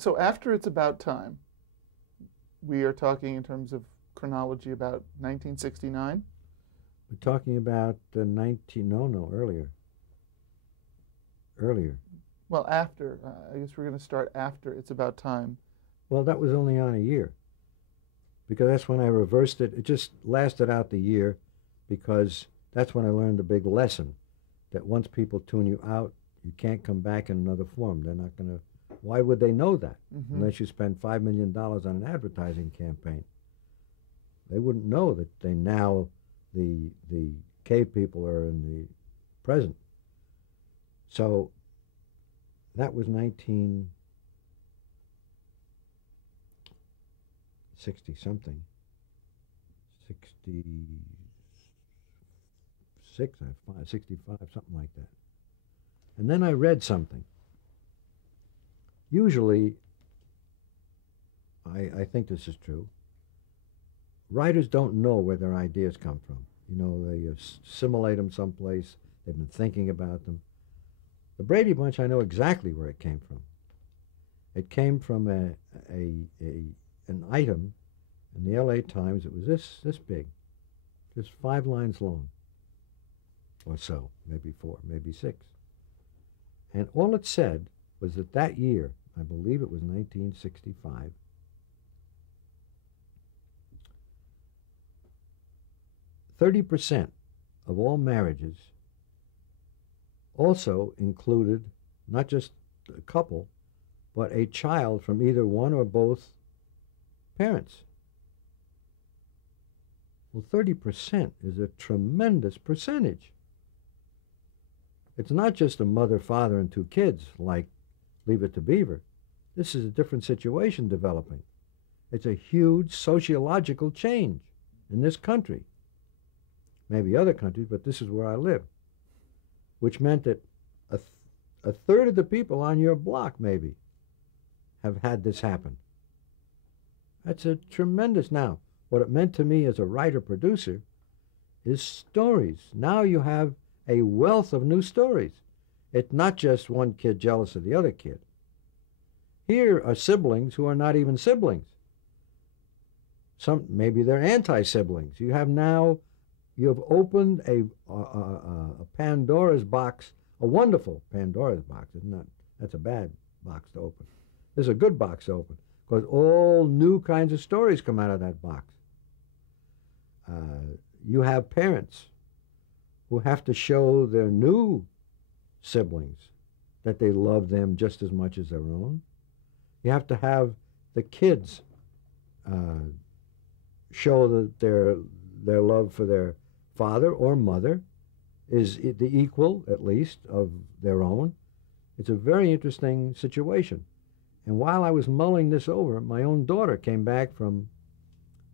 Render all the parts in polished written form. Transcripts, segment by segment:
So after It's About Time, we are talking in terms of chronology about 1969. We're talking about 19, no, earlier. Earlier. Well, after, I guess we're going to start after It's About Time. Well, that was only on a year because that's when I reversed it. It just lasted out the year because that's when I learned the big lesson that once people tune you out, you can't come back in another form. They're not going to. Why would they know that unless you spend $5 million on an advertising campaign? They wouldn't know that they now, the cave people are in the present. So that was 1960 something, 66, 65, something like that. And then I read something. Usually, I think this is true, writers don't know where their ideas come from. You know, they assimilate them someplace. They've been thinking about them. The Brady Bunch, I know exactly where it came from. It came from an item in the L.A. Times. It was this big, just 5 lines long, or so, maybe 4, maybe 6. And all it said was that year, I believe it was 1965, %30 of all marriages also included not just a couple, but a child from either one or both parents. Well, 30% is a tremendous percentage. It's not just a mother, father, and 2 kids like Leave It to Beaver. This is a different situation developing. It's a huge sociological change in this country. Maybe other countries, but this is where I live. Which meant that a third of the people on your block, maybe, have had this happen. That's a tremendous. Now, what it meant to me as a writer-producer is stories. Now you have a wealth of new stories. It's not just one kid jealous of the other kid. Here are siblings who are not even siblings. Maybe they're anti-siblings. You have opened a Pandora's box, a wonderful Pandora's box. That's a bad box to open. This is a good box to open because all new kinds of stories come out of that box. You have parents who have to show their new siblings that they love them just as much as their own. You have to have the kids show that their love for their father or mother is the equal, at least, of their own. It's a very interesting situation. And while I was mulling this over, my own daughter came back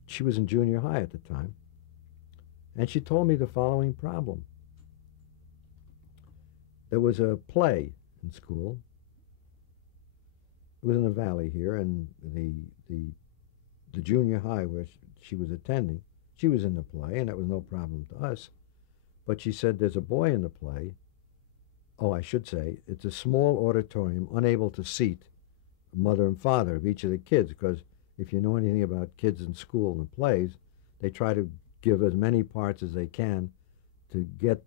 she was in junior high at the time, and she told me the following problem. There was a play in school. It was in the valley here, and the junior high where she was attending, she was in the play, and that was no problem to us. But she said there's a boy in the play. Oh, I should say, it's a small auditorium, unable to seat mother and father of each of the kids, because if you know anything about kids in school and plays, they try to give as many parts as they can to get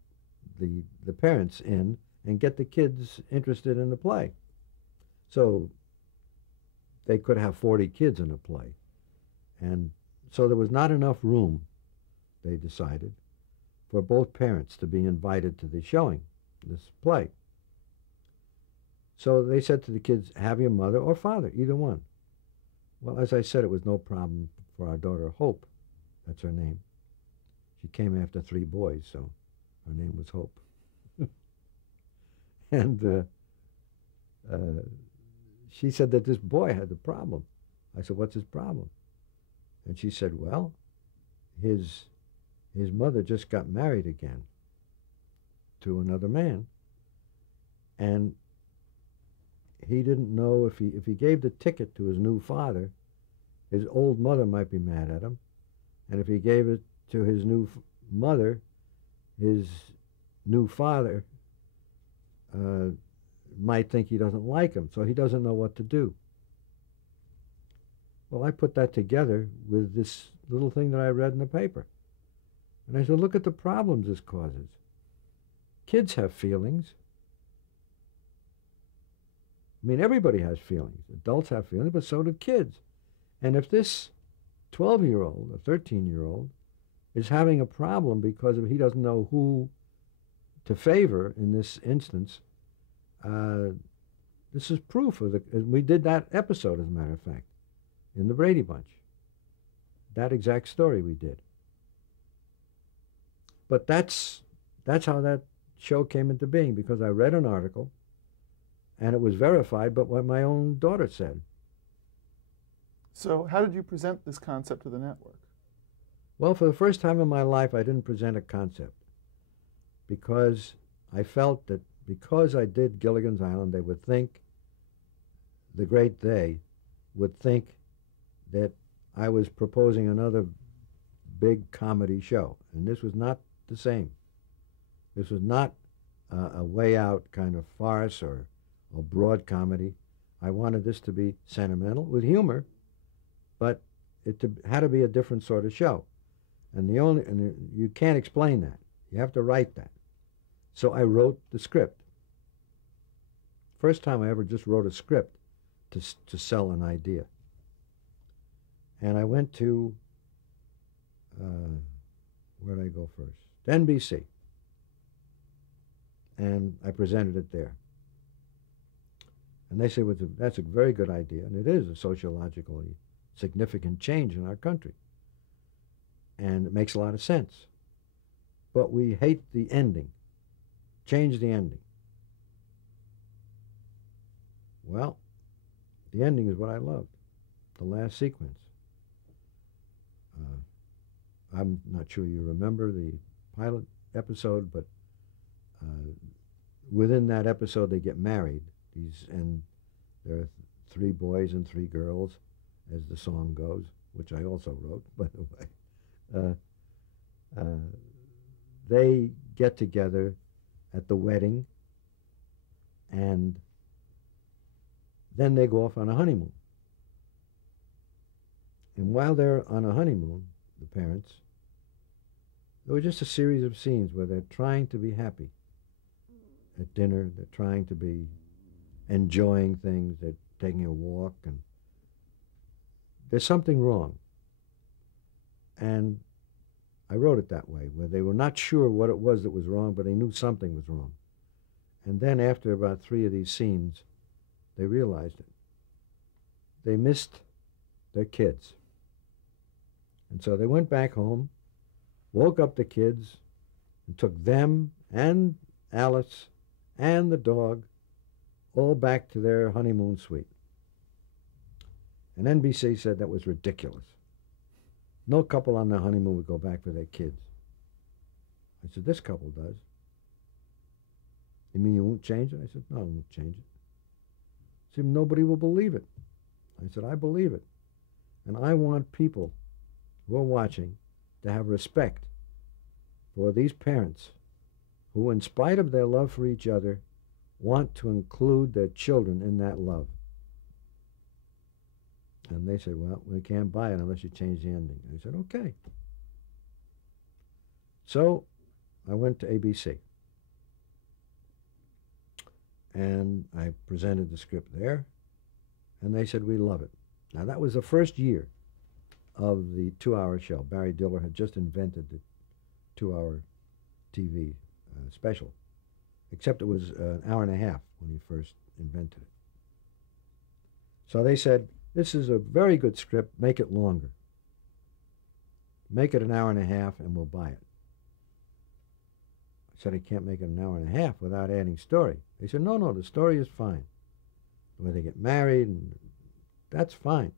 the parents in and get the kids interested in the play. So they could have 40 kids in a play. And so there was not enough room, they decided, for both parents to be invited to the showing, this play. So they said to the kids, have your mother or father, either one. Well, as I said, it was no problem for our daughter Hope. That's her name. She came after 3 boys, so her name was Hope. And she said that this boy had a problem. I said, what's his problem? And she said, well, his mother just got married again to another man. And he didn't know if he gave the ticket to his new father, his old mother might be mad at him. And if he gave it to his new mother, his new father might think he doesn't like him, so he doesn't know what to do. Well, I put that together with this little thing that I read in the paper. And I said, look at the problems this causes. Kids have feelings. I mean, everybody has feelings. Adults have feelings, but so do kids. And if this 12-year-old, a 13-year-old, is having a problem because he doesn't know who to favor in this instance, this is proof of we did that episode, as a matter of fact, in the Brady Bunch. That exact story we did. But that's how that show came into being, because I read an article, and it was verified by what my own daughter said. So how did you present this concept to the network? Well, for the first time in my life, I didn't present a concept, because I felt that because I did Gilligan's Island, they would think, the great they would think that I was proposing another big comedy show. And this was not the same. This was not a way out kind of farce or broad comedy. I wanted this to be sentimental with humor, but it had to be a different sort of show. And you can't explain that. You have to write that. So I wrote the script. First time I ever just wrote a script to sell an idea. And I went to, where did I go first? NBC. And I presented it there. And they said, that's a very good idea, and it is a sociologically significant change in our country. And it makes a lot of sense. But we hate the ending. Change the ending. Well, the ending is what I loved, the last sequence. I'm not sure you remember the pilot episode, but within that episode they get married. And there are 3 boys and 3 girls, as the song goes, which I also wrote, by the way. They get together at the wedding, and then they go off on a honeymoon. And while they're on a honeymoon, the parents, there were just a series of scenes where they're trying to be happy. At dinner, they're trying to be enjoying things, they're taking a walk, and there's something wrong. And I wrote it that way, where they were not sure what it was that was wrong, but they knew something was wrong. And then after about 3 of these scenes, they realized it. They missed their kids. And so they went back home, woke up the kids, and took them and Alice and the dog all back to their honeymoon suite. And NBC said that was ridiculous. No couple on their honeymoon would go back for their kids. I said, this couple does. You mean you won't change it? I said, no, I won't change it. He said, nobody will believe it. I said, I believe it. And I want people who are watching to have respect for these parents who, in spite of their love for each other, want to include their children in that love. And they said, well, we can't buy it unless you change the ending. I said, okay. So I went to ABC. And I presented the script there. And they said, we love it. Now, that was the first year of the 2-hour show. Barry Diller had just invented the 2-hour TV special. Except it was an hour and a half when he first invented it. So they said, this is a very good script, make it longer. Make it an hour and a half and we'll buy it. I said, I can't make it an hour and a half without adding story. They said, no, the story is fine. The way they get married, and that's fine.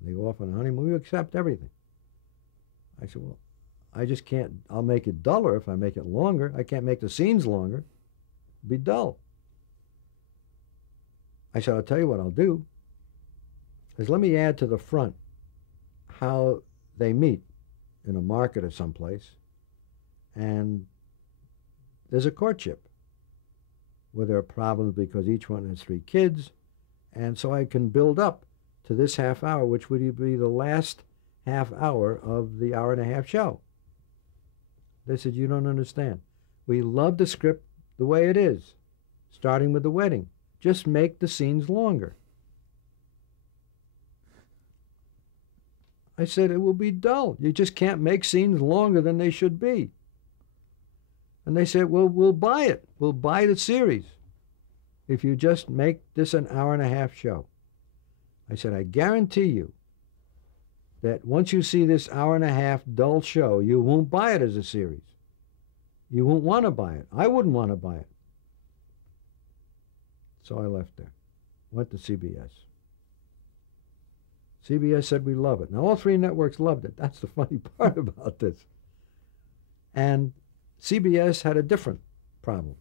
They go off on a honeymoon, we accept everything. I said, well, I just can't, I'll make it duller if I make it longer. I can't make the scenes longer. It'd be dull. I said, I'll tell you what I'll do. Is let me add to the front how they meet in a market or someplace, and there's a courtship where there are problems because each one has 3 kids, and so I can build up to this half hour, which would be the last half hour of the hour-and-a-half show. They said, you don't understand. We love the script the way it is, starting with the wedding. Just make the scenes longer. I said, it will be dull. You just can't make scenes longer than they should be. And they said, well, we'll buy it. We'll buy the series if you just make this an hour-and-a-half show. I said, I guarantee you that once you see this hour-and-a-half dull show, you won't buy it as a series. You won't want to buy it. I wouldn't want to buy it. So I left there. Went to CBS. CBS said, we love it. Now, all three networks loved it. That's the funny part about this. And CBS had a different problem.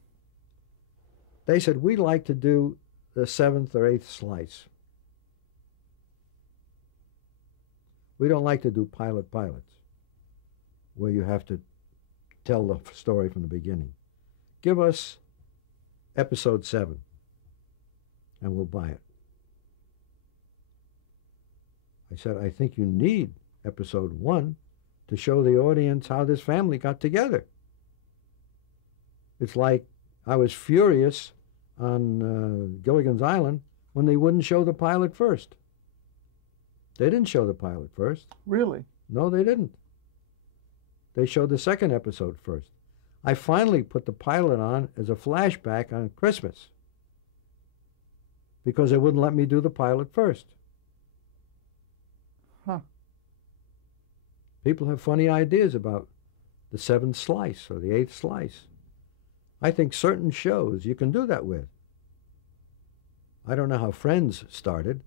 They said, we like to do the 7th or 8th slice. We don't like to do pilots, where you have to tell the story from the beginning. Give us episode 7, and we'll buy it. I said, I think you need episode 1 to show the audience how this family got together. It's like I was furious on Gilligan's Island when they wouldn't show the pilot first. They didn't show the pilot first. Really? No, they didn't. They showed the second episode first. I finally put the pilot on as a flashback on Christmas because they wouldn't let me do the pilot first. Huh. People have funny ideas about the 7th slice or the 8th slice. I think certain shows you can do that with. I don't know how Friends started.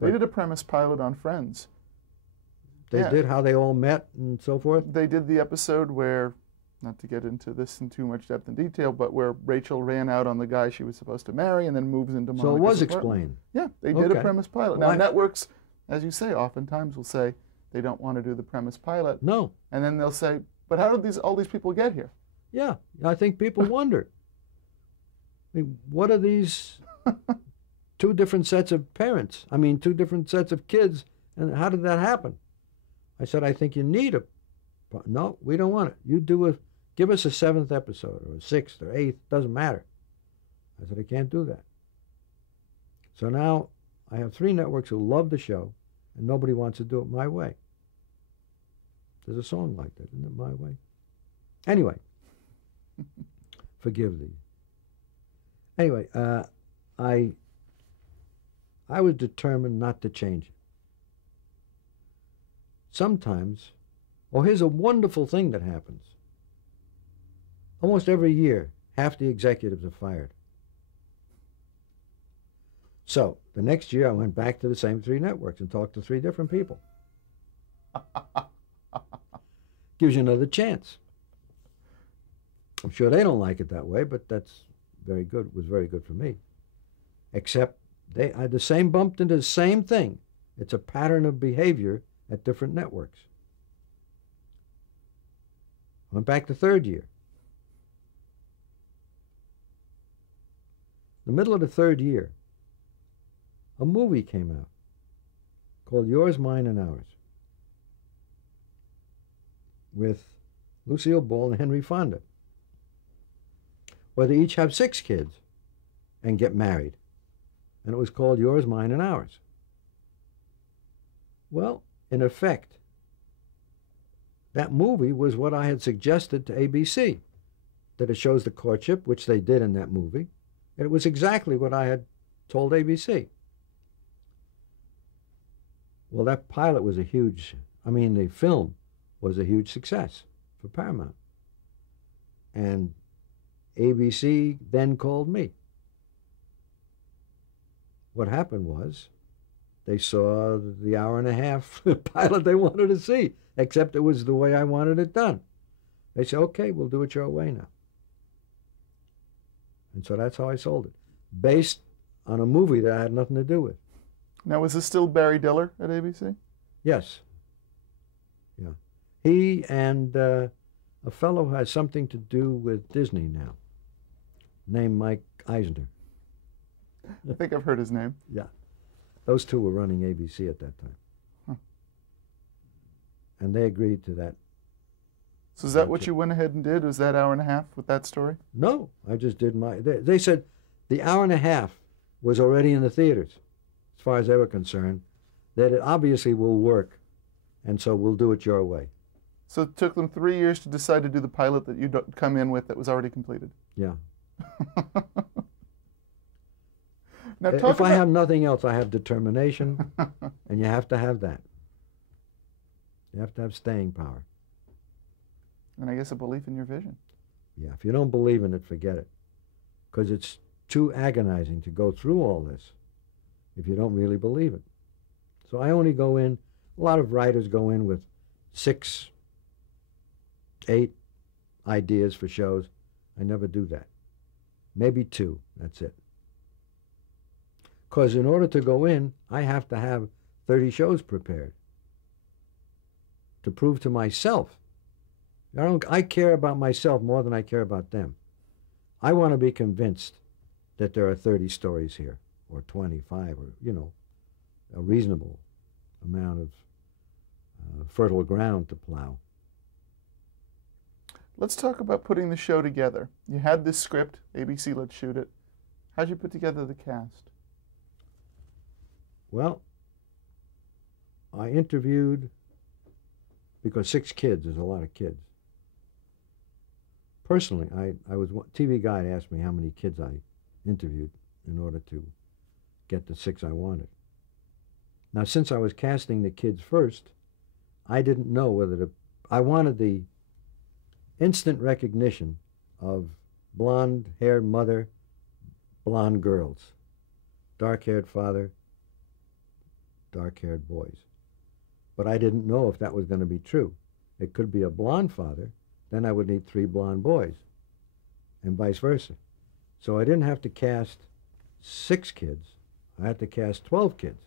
They did a premise pilot on Friends. They did how they all met and so forth? They did the episode where, not to get into this in too much depth and detail, but where Rachel ran out on the guy she was supposed to marry and then moves into Monica's So it was apartment. explained? Yeah, they did a premise pilot. Well, now, networks, as you say, oftentimes will say they don't want to do the premise pilot. No. And then they'll say, but how did all these people get here? Yeah, I think people wonder. I mean, what are these two different sets of parents? I mean, two different sets of kids, and how did that happen? I said, I think you need a... No, we don't want it. You give us a 7th episode, or a 6th, or 8th, doesn't matter. I said, I can't do that. So now I have 3 networks who love the show, and nobody wants to do it my way. There's a song like that, isn't it? My way. Anyway, forgive thee. Anyway, I was determined not to change it. Sometimes, here's a wonderful thing that happens. Almost every year, half the executives are fired. So, the next year I went back to the same 3 networks and talked to 3 different people. Gives you another chance. I'm sure they don't like it that way, but that's very good. It was very good for me. Except they had the same bumped into the same thing. It's a pattern of behavior at different networks. Went back the 3rd year. The middle of the 3rd year, a movie came out called Yours, Mine, and Ours with Lucille Ball and Henry Fonda, where they each have 6 kids and get married. And it was called Yours, Mine, and Ours. Well, in effect, that movie was what I had suggested to ABC, that it shows the courtship, which they did in that movie, and it was exactly what I had told ABC. Well, that pilot was the film was a huge success for Paramount. And ABC then called me. What happened was they saw the hour-and-a-half pilot they wanted to see, except it was the way I wanted it done. They said, okay, we'll do it your way now. And so that's how I sold it, based on a movie that I had nothing to do with. Now, is this still Barry Diller at ABC? Yes. Yeah. He and a fellow who has something to do with Disney now, named Mike Eisner. I think I've heard his name. Yeah. Those two were running ABC at that time. Huh. And they agreed to that. So is that what you went ahead and did? Was that hour and a half with that story? No, I just did my... They said the hour and a half was already in the theaters, as far as they were concerned, that it obviously will work, and so we'll do it your way. So it took them 3 years to decide to do the pilot that you'd come in with that was already completed. Yeah. Now, if I have nothing else, I have determination, and you have to have that. You have to have staying power. And I guess a belief in your vision. Yeah, if you don't believe in it, forget it. Because it's too agonizing to go through all this if you don't really believe it. So I only go in, a lot of writers go in with 6, 8 ideas for shows. I never do that. Maybe 2, that's it. Because in order to go in, I have to have 30 shows prepared to prove to myself. I care about myself more than I care about them. I want to be convinced that there are 30 stories here, or 25, or, you know, a reasonable amount of fertile ground to plow. Let's talk about putting the show together. You had this script, ABC, let's shoot it. How'd you put together the cast? Well, I interviewed, because 6 kids is a lot of kids. Personally, TV Guide asked me how many kids I interviewed in order to get the 6 I wanted. Now, since I was casting the kids first, I didn't know whether I wanted the instant recognition of blonde-haired mother, blonde girls, dark-haired father, dark-haired boys. But I didn't know if that was going to be true. It could be a blonde father, then I would need 3 blonde boys, and vice versa. So I didn't have to cast 6 kids. I had to cast 12 kids,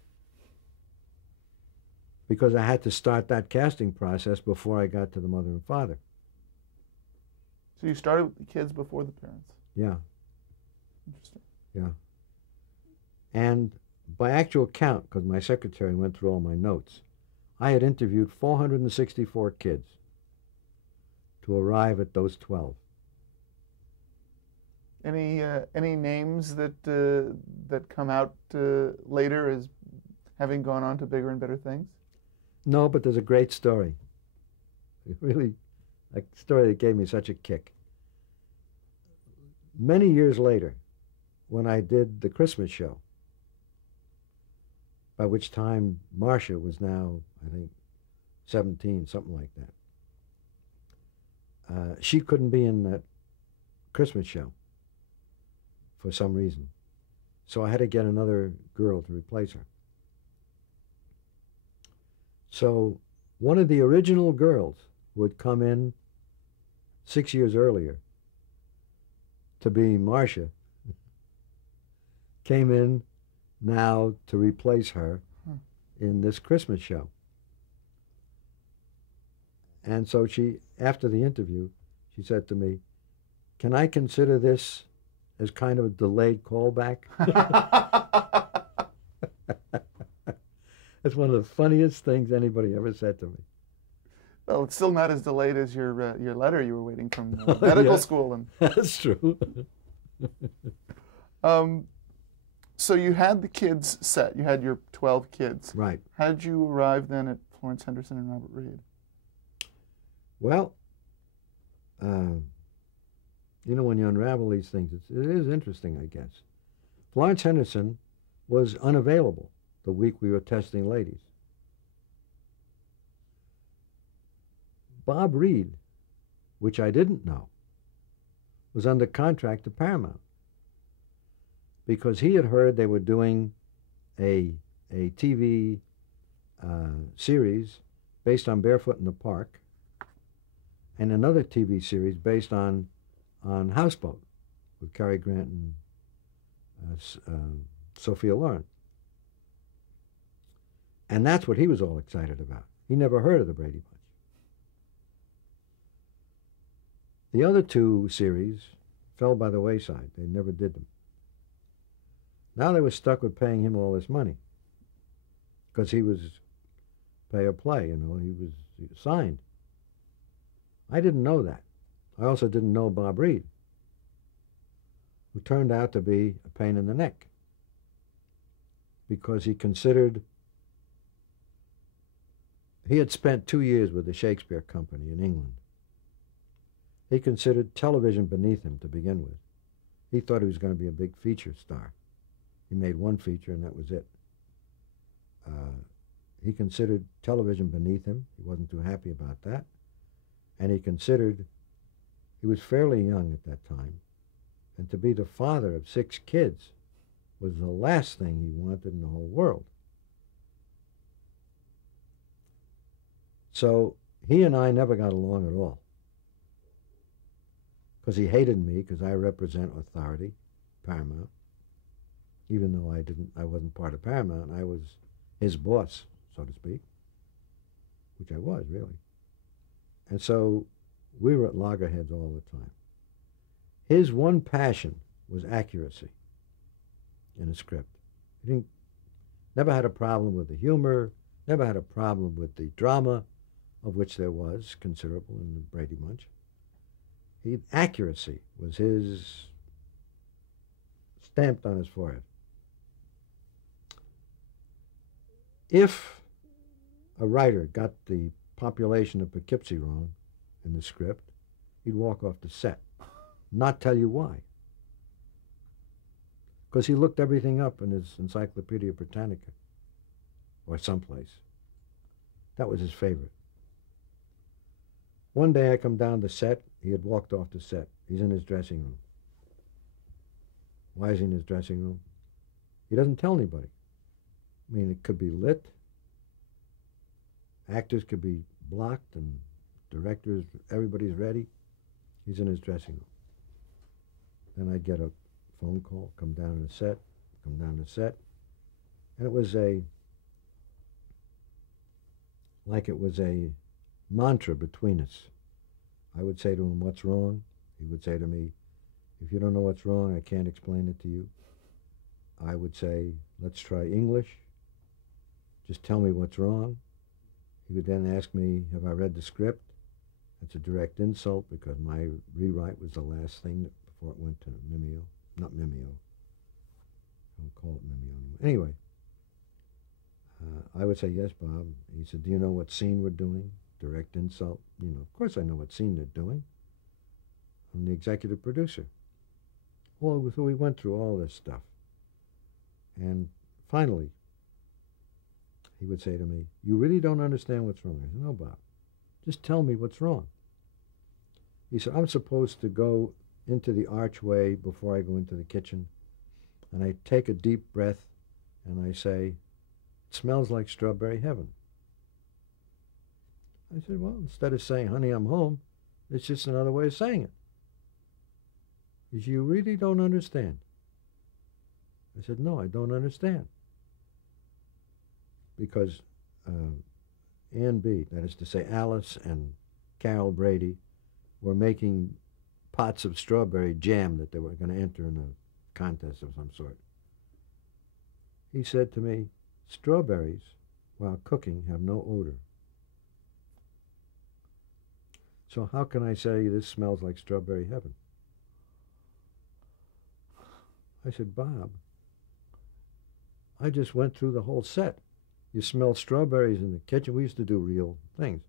because I had to start that casting process before I got to the mother and father. So you started with the kids before the parents? Yeah. Interesting. Yeah. And by actual count, because my secretary went through all my notes, I had interviewed 464 kids to arrive at those 12. Any names that come out later as having gone on to bigger and better things? No, but there's a great story. Really, a story that gave me such a kick. Many years later, when I did the Christmas show, by which time Marcia was now, I think, 17, something like that. She couldn't be in that Christmas show for some reason. So I had to get another girl to replace her. So one of the original girls who had come in 6 years earlier to be Marcia came in now to replace her in this Christmas show. And so she, after the interview, she said to me, "Can I consider this as kind of a delayed callback?" That's one of the funniest things anybody ever said to me. Well, it's still not as delayed as your letter you were waiting from medical school. And that's true. So you had the kids set. You had your 12 kids. Right. How did you arrive then at Florence Henderson and Robert Reed? Well, you know, when you unravel these things, it is interesting, I guess. Florence Henderson was unavailable the week we were testing ladies. Bob Reed, which I didn't know, was under contract to Paramount because he had heard they were doing a TV series based on Barefoot in the Park and another TV series based on Houseboat with Cary Grant and Sophia Loren. And that's what he was all excited about. He never heard of the Brady Bunch. The other 2 series fell by the wayside. They never did them. Now they were stuck with paying him all this money. because he was pay or play, he was signed. I didn't know that. I also didn't know Bob Reed, who turned out to be a pain in the neck because he had spent 2 years with the Shakespeare Company in England. He considered television beneath him to begin with. He thought he was going to be a big feature star. He made one feature and that was it. He considered television beneath him. He wasn't too happy about that. And he was fairly young at that time, and to be the father of 6 kids was the last thing he wanted in the whole world. So he and I never got along at all, because he hated me because I represent authority, Paramount. Even though I wasn't part of Paramount, I was his boss, so to speak, which I was, really. And so we were at loggerheads all the time. His one passion was accuracy in a script. He never had a problem with the humor, never had a problem with the drama, of which there was considerable in the Brady Bunch. Accuracy was his stamped on his forehead. If a writer got the population of Poughkeepsie wrong in the script, he'd walk off the set, not tell you why. Because he looked everything up in his Encyclopedia Britannica or someplace. That was his favorite. One day I come down the set. He had walked off the set. He's in his dressing room. Why is he in his dressing room? He doesn't tell anybody. I mean, it could be lit. Actors could be blocked and directors, everybody's ready. He's in his dressing room. Then I'd get a phone call, come down the set. And it was like it was a mantra between us. I would say to him, "What's wrong?" He would say to me, "If you don't know what's wrong, I can't explain it to you." I would say, "Let's try English. Just tell me what's wrong." He would then ask me, "Have I read the script?" That's a direct insult because my rewrite was the last thing before it went to Mimeo. Not Mimeo. I don't call it Mimeo anymore. Anyway, I would say, "Yes, Bob." He said, "Do you know what scene we're doing?" Direct insult. Of course I know what scene they're doing. I'm the executive producer. Well, so we went through all this stuff. And finally, he would say to me, "You really don't understand what's wrong." I said, "No, Bob. Just tell me what's wrong." He said, "I'm supposed to go into the archway before I go into the kitchen, and I take a deep breath, and I say, 'It smells like strawberry heaven.'" I said, "Well, instead of saying, 'Honey, I'm home,' it's just another way of saying it." He said, "You really don't understand." I said, "No, I don't understand." Because Ann B., that is to say Alice and Carol Brady, were making pots of strawberry jam that they were going to enter in a contest of some sort. He said to me, "Strawberries, while cooking, have no odor. So how can I say this smells like strawberry heaven?" I said, "Bob, I just went through the whole set. You smell strawberries in the kitchen." We used to do real things.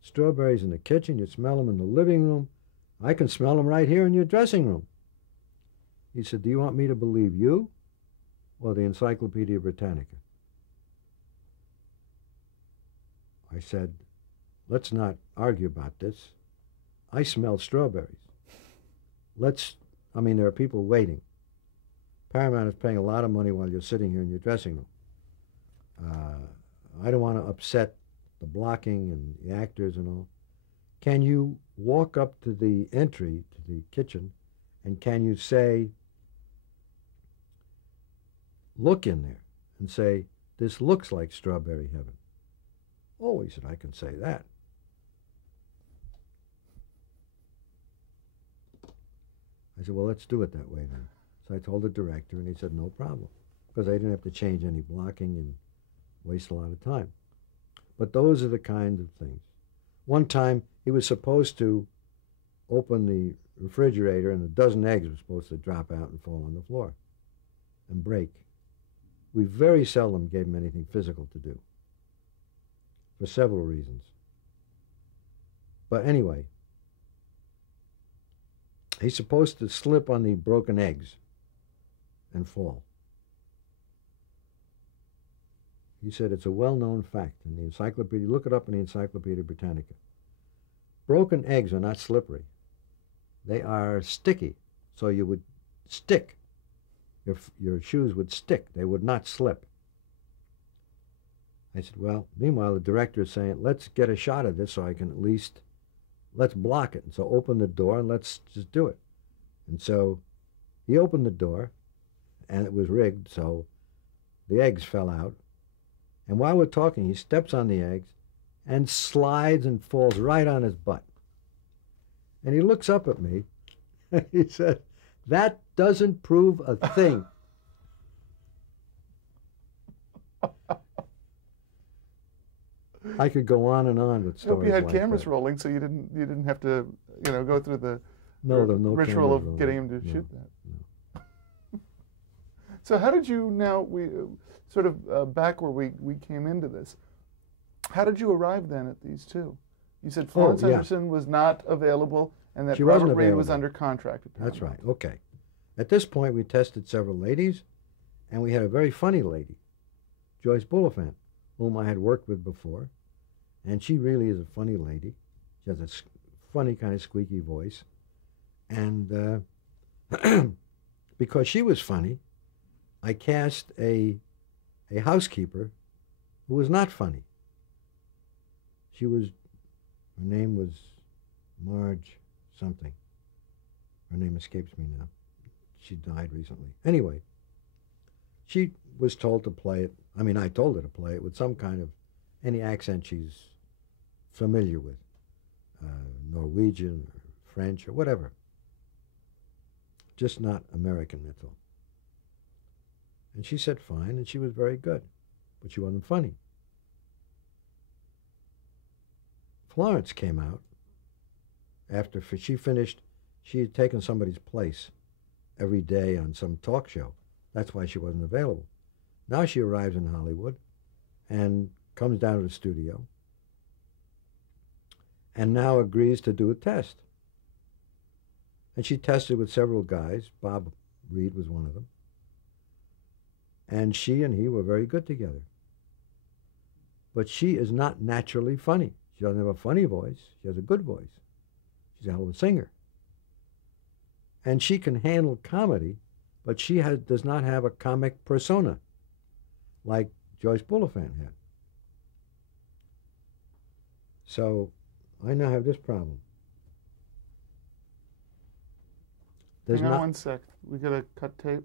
Strawberries in the kitchen, you smell them in the living room. I can smell them right here in your dressing room. He said, "Do you want me to believe you or the Encyclopedia Britannica?" I said, "Let's not argue about this. I smell strawberries. There are people waiting. Paramount is paying a lot of money while you're sitting here in your dressing room. I don't want to upset the blocking and the actors and all. Can you walk up to the entry to the kitchen and can you say, look in there and say, 'This looks like strawberry heaven'?" "Oh," he said, "I can say that." I said, "Well, let's do it that way then." So I told the director, and he said, "No problem," because I didn't have to change any blocking, and waste a lot of time. But those are the kind of things. One time he was supposed to open the refrigerator and a dozen eggs were supposed to drop out and fall on the floor and break. We very seldom gave him anything physical to do for several reasons. But anyway, he's supposed to slip on the broken eggs and fall. He said it's a well-known fact in the encyclopedia. Look it up in the Encyclopedia Britannica. Broken eggs are not slippery. They are sticky, so you would stick. Your shoes would stick. They would not slip. I said, well, meanwhile, the director is saying, let's get a shot of this so I can at least, let's block it. And so open the door and let's just do it. And so he opened the door, and it was rigged, so the eggs fell out. And while we're talking, he steps on the eggs and slides and falls right on his butt. And he looks up at me, and he said, that doesn't prove a thing. I could go on and on with stories. I hope you had like cameras that. rolling, so you didn't have to go through the no ritual of rolling. getting him to shoot that. No. So how did you we sort of back where we came into this? How did you arrive then at these two? You said Florence Henderson was not available, and that Robert Reed was under contract. That's right. Okay. At this point, we tested several ladies, and we had a very funny lady, Joyce Bulifant, whom I had worked with before, and she really is a funny lady. She has a funny kind of squeaky voice, and because she was funny, I cast a housekeeper who was not funny. Her name was Marge something. Her name escapes me now. She died recently. Anyway, she was told to play it. I mean, I told her to play it with some kind of, any accent she's familiar with. Norwegian or French or whatever. Just not American, that's all. And she said fine, and she was very good. But she wasn't funny. Florence came out after she finished. She had taken somebody's place every day on some talk show. That's why she wasn't available. Now she arrives in Hollywood and comes down to the studio and now agrees to do a test. And she tested with several guys. Bob Reed was one of them. And she and he were very good together. But she is not naturally funny. She doesn't have a funny voice. She has a good voice. She's a hell of a singer. And she can handle comedy, but she does not have a comic persona like Joyce Bulifant had. So I now have this problem. Hang on one sec. We got to cut tape.